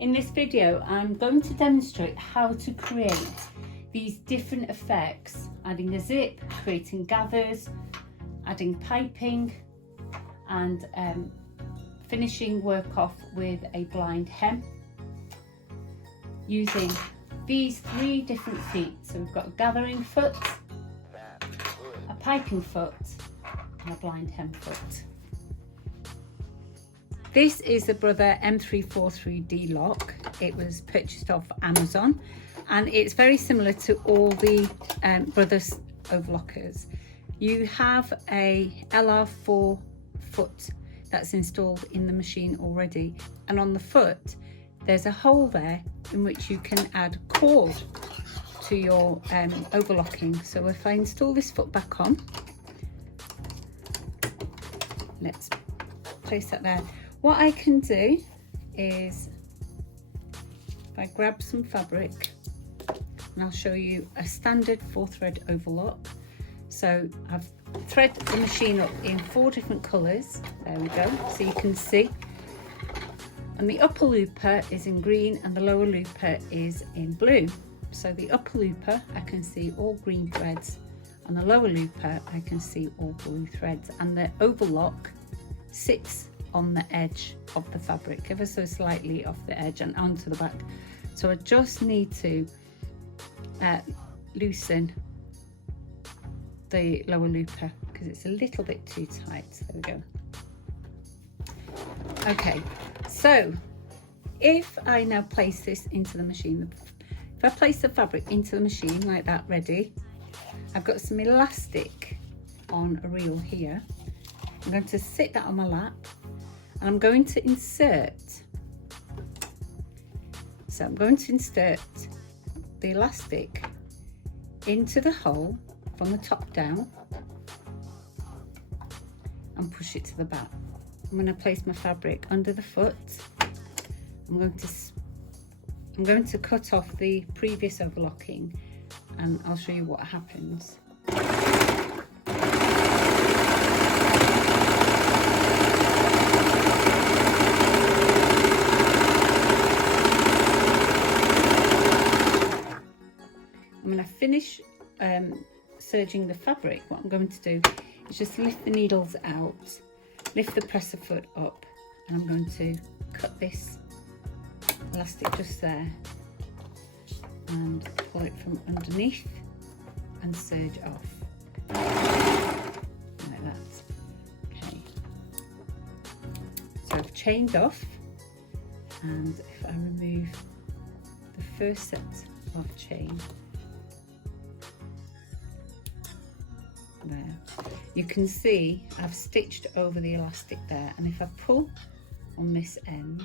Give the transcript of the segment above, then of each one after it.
In this video, I'm going to demonstrate how to create these different effects, adding a zip, creating gathers, adding piping, and finishing work off with a blind hem using these 3 different feet. So we've got a gathering foot, a piping foot, and a blind hem foot. This is the Brother M343D lock. It was purchased off Amazon, and it's very similar to all the Brothers Overlockers. You have a LR4 foot that's installed in the machine already, and on the foot there's a hole there in which you can add cord to your overlocking. So if I install this foot back on, let's place that there. What I can do is, if I grab some fabric, and I'll show you a standard 4-thread overlock. So I've thread the machine up in 4 different colours. There we go, so you can see. And the upper looper is in green and the lower looper is in blue. So the upper looper, I can see all green threads, and the lower looper, I can see all blue threads. And the overlock sits on the edge of the fabric, ever so slightly off the edge and onto the back. So I just need to loosen the lower looper because it's a little bit too tight. There we go. Okay, so if I now place this into the machine, if I place the fabric into the machine like that, ready, I've got some elastic on a reel here. I'm going to sit that on my lap, and I'm going to insert, the elastic into the hole from the top down and push it to the back. I'm going to place my fabric under the foot. I'm going to cut off the previous overlocking, and I'll show you what happens. I'm going to finish serging the fabric. What I'm going to do is just lift the needles out, lift the presser foot up, and I'm going to cut this elastic just there and pull it from underneath and serge off like that. Okay, so I've chained off, and if I remove the first set of chain there, you can see I've stitched over the elastic there, and if I pull on this end,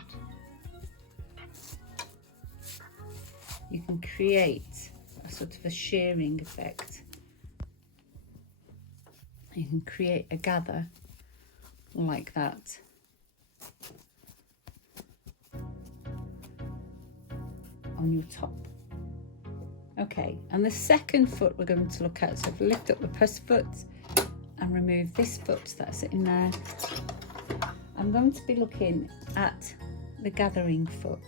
you can create a sort of a shearing effect. You can create a gather like that. On your top. Okay, and the second foot we're going to look at, so if I lift up the press foot and remove this foot that's in there, I'm going to be looking at the gathering foot.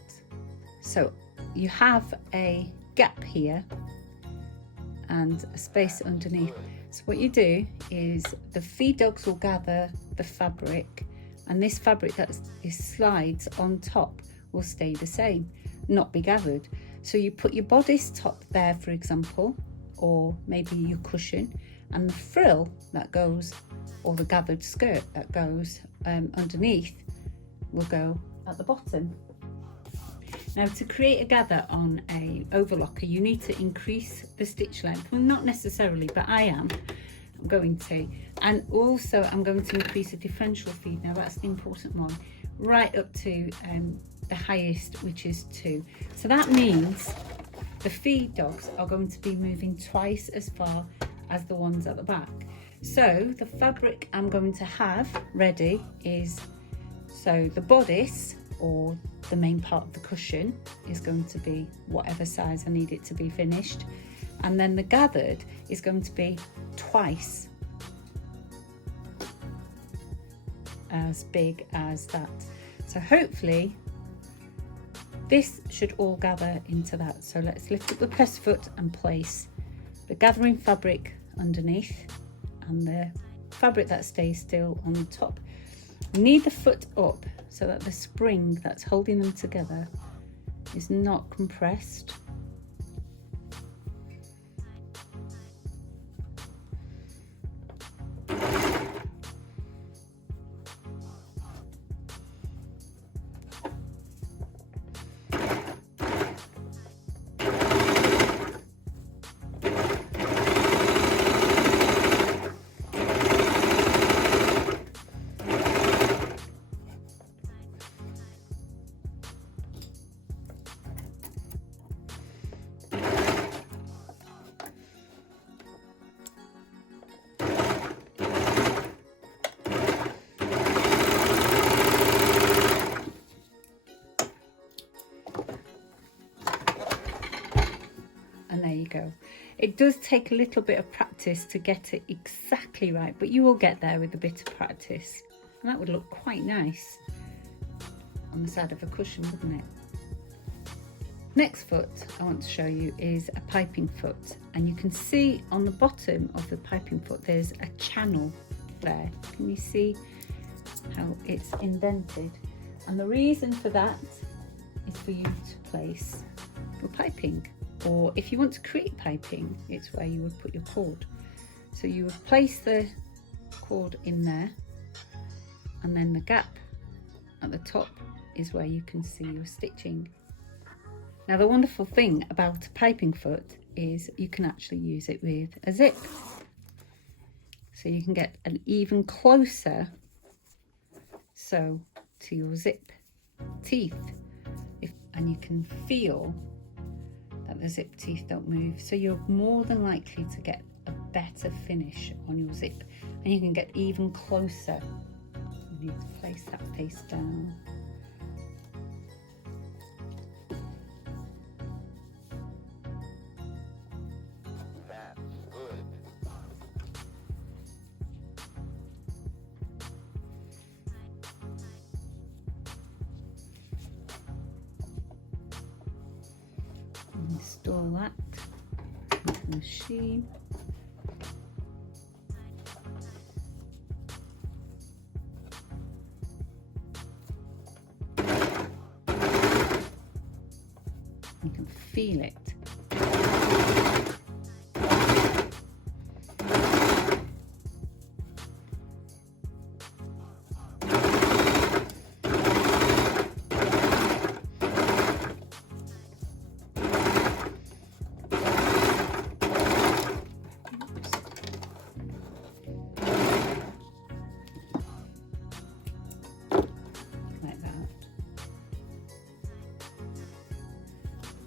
So you have a gap here and a space underneath. So what you do is the feed dogs will gather the fabric, and this fabric that slides on top will stay the same, not be gathered. So you put your bodice top there, for example, or maybe your cushion, and the frill that goes, or the gathered skirt that goes underneath, will go at the bottom. Now, to create a gather on a overlocker, you need to increase the stitch length. Well, not necessarily, but I'm going to. And also I'm going to increase the differential feed. Now that's the important one, right up to the highest, which is 2. So that means the feed dogs are going to be moving twice as far as the ones at the back. So the fabric I'm going to have ready is, so the bodice, or the main part of the cushion, is going to be whatever size I need it to be finished, and then the gathered is going to be twice as big as that. So hopefully This should all gather into that. So let's lift up the press foot and place the gathering fabric underneath and the fabric that stays still on the top. We need the foot up so that the spring that's holding them together is not compressed. And there you go. It does take a little bit of practice to get it exactly right, but you will get there with a bit of practice. And that would look quite nice on the side of a cushion, wouldn't it? Next foot I want to show you is a piping foot, and you can see on the bottom of the piping foot there's a channel there. Can you see how it's indented? And the reason for that is for you to place your piping, or if you want to create piping, it's where you would put your cord. So you would place the cord in there, and then the gap at the top is where you can see your stitching. Now the wonderful thing about a piping foot is you can actually use it with a zip. So you can get an even closer sew to your zip teeth, and you can feel that the zip teeth don't move. So you're more than likely to get a better finish on your zip, and you can get even closer. You need to place that face down. Install that into the machine. You can feel it.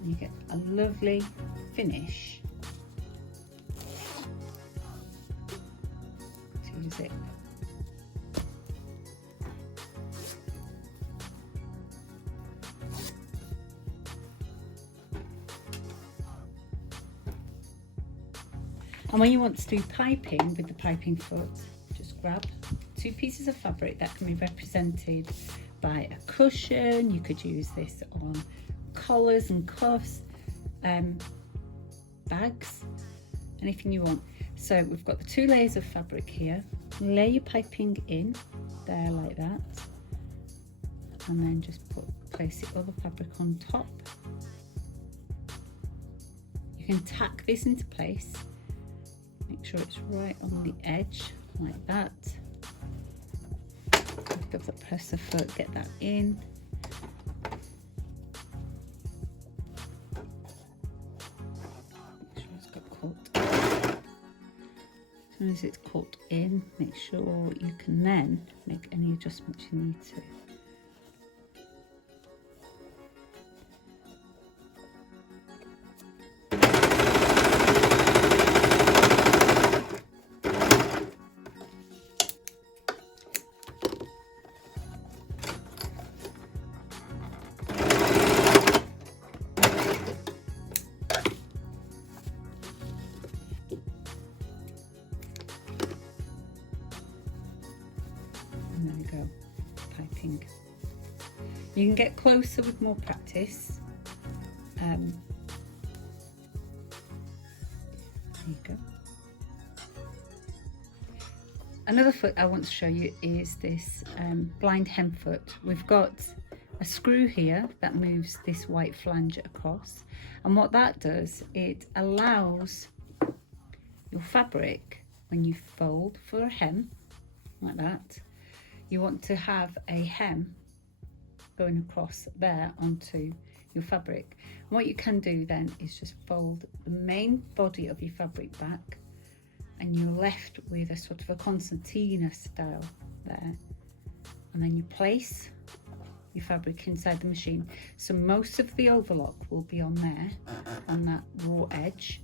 You get a lovely finish to your zip. And when you want to do piping with the piping foot, just grab 2 pieces of fabric that can be represented by a cushion. You could use this on collars and cuffs, bags, anything you want. So we've got the 2 layers of fabric here. Lay your piping in there like that, and then just place the other fabric on top. You can tack this into place. Make sure it's right on the edge like that. Lift up the presser foot, get that in. As soon as it's caught in, make sure you can then make any adjustments you need to. There we go, piping You can get closer with more practice. There you go. Another foot I want to show you is this blind hem foot. We've got a screw here that moves this white flange across, and what that does, it allows your fabric, when you fold for a hem like that, you want to have a hem going across there onto your fabric. And what you can do then is just fold the main body of your fabric back, and you're left with a sort of a concertina style there, and then you place your fabric inside the machine. So most of the overlock will be on there, on that raw edge,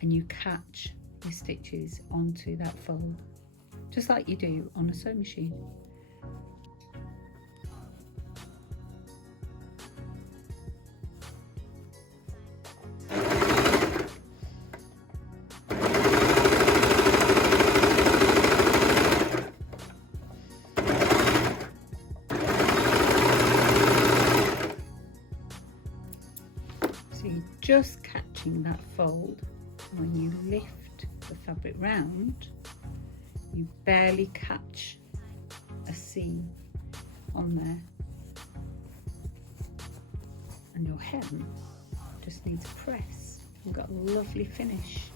and you catch your stitches onto that fold, just like you do on a sewing machine. So you're just catching that fold. When you lift the fabric round, you barely catch a seam on there, and your hem just needs a press. You've got a lovely finish.